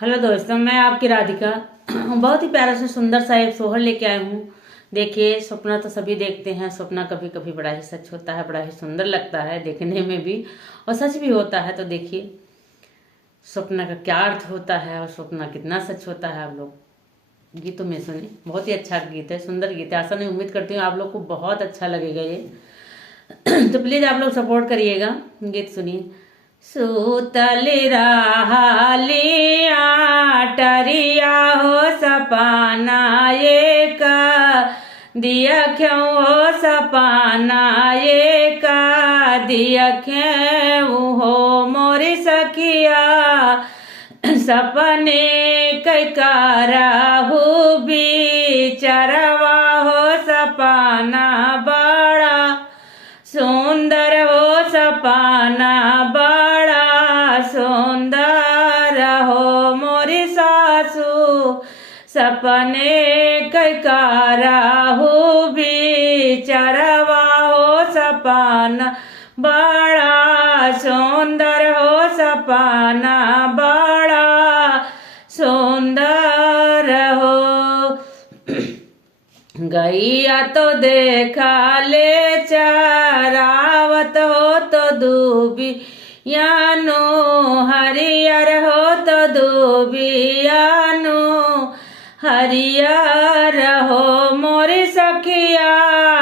Hello दोस्तों, मैं आपकी राधिका बहुत ही प्यारा सा सुंदर सा एक सोहर लेके आई हूँ। देखिए, सपना तो सभी देखते हैं। सपना कभी कभी बड़ा ही सच होता है, बड़ा ही सुंदर लगता है देखने में भी, और सच भी होता है। तो देखिए सपना का क्या अर्थ होता है और सपना कितना सच होता है। आप लोग गीतों में सुनिए, बहुत ही अच्छा गीत है, सुंदर गीत है। आशा नहीं, उम्मीद करती हूँ आप लोग को बहुत अच्छा लगेगा ये। तो प्लीज आप लोग सपोर्ट करिएगा। गीत सुनिए। सूतल रहालिया टरिया हो सपाना ये का दिया क्यों हो सपाना ये का दिया क्यों हो मोरी सखिया सपने कैकाराहू बिचरवा हो सपाना बड़ा सुंदर हो सपना बड़ा सुंदर हो मोरी सासू सपने कैकाराहू बिचरवा हो सपना बड़ा सुंदर हो सपना बड़ा सुंदर हो। गैया तो देखा ले चरावत हो तो दूबियानो हरियर हो तो दूबियानो हरियर हो मोरी सखिया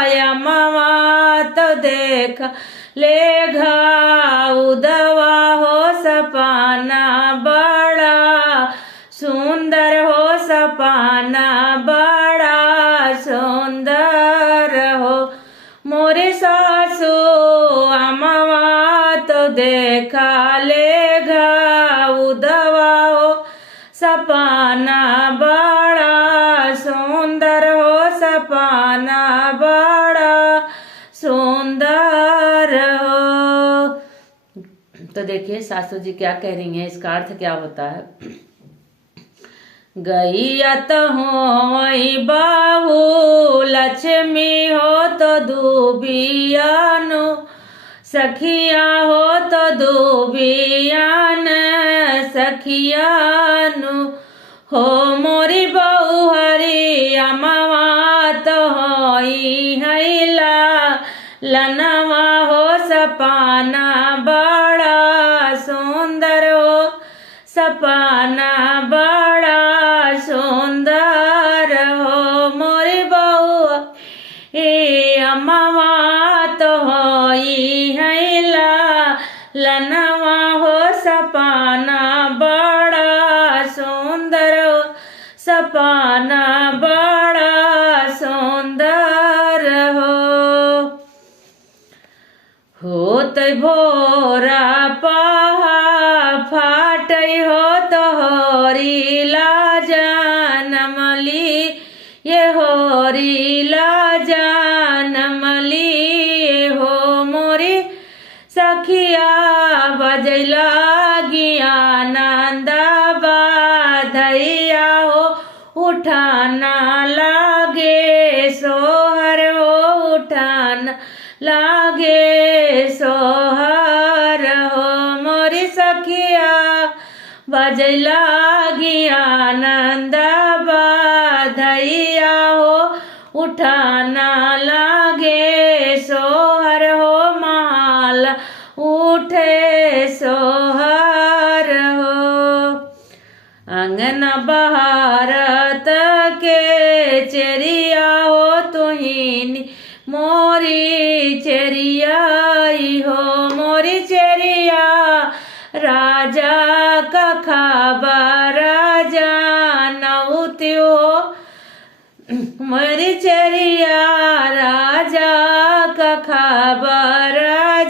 यमवा तो देखा ले घाऊ दवा हो सपना बड़ा सुंदर हो सपना बड़ा सुंदर हो मोरे सासू अमवा तो देखा ले घाऊ दवा हो सपना बड़ा सुंदर हो सपना बड़ा सुंदर हो। तो देखिए सासू जी क्या कह रही हैं, इसका अर्थ क्या होता है। गैया तो हो बाहू लक्ष्मी हो तो दूबियानो सखिया हो तो दूबियान सखियानु हो मोरी बहू हरी अमवा तो हो हैला लनवा हो सपना बड़ा सुंदर हो सपना बड़ा सुंदर हो मोरी बहू ए अमवा तो हो हैला लनवा हो सपना बड़ा सुंदर हो सपना बड़ा सुंदर होत भोरा पहा फाट हो तो होरी ला जानमली ये होरी ला जानमली ये हो मोरी सखिया बजला गिया नंदा बाधैया हो उठाना लागे सोहर हो उठाना लागे सोहर हो मोरी सखिया बजला गिया नंदा बाधैया हो उठाना लागे सोहर हो माल उठे सोहर हो। अंगन बहारत के चेरिया हो तुहिनी मोरी चेरियाई हो मोरी चेरिया राजा का खबर जानौती हो मोरी चेरिया राजा का खबर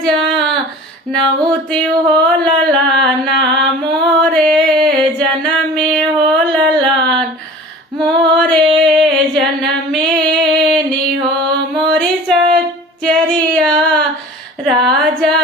जानौती हो ललाना मोरे जनमे हो ललान मोरे जनमे नि हो मोरी चेरिया राजा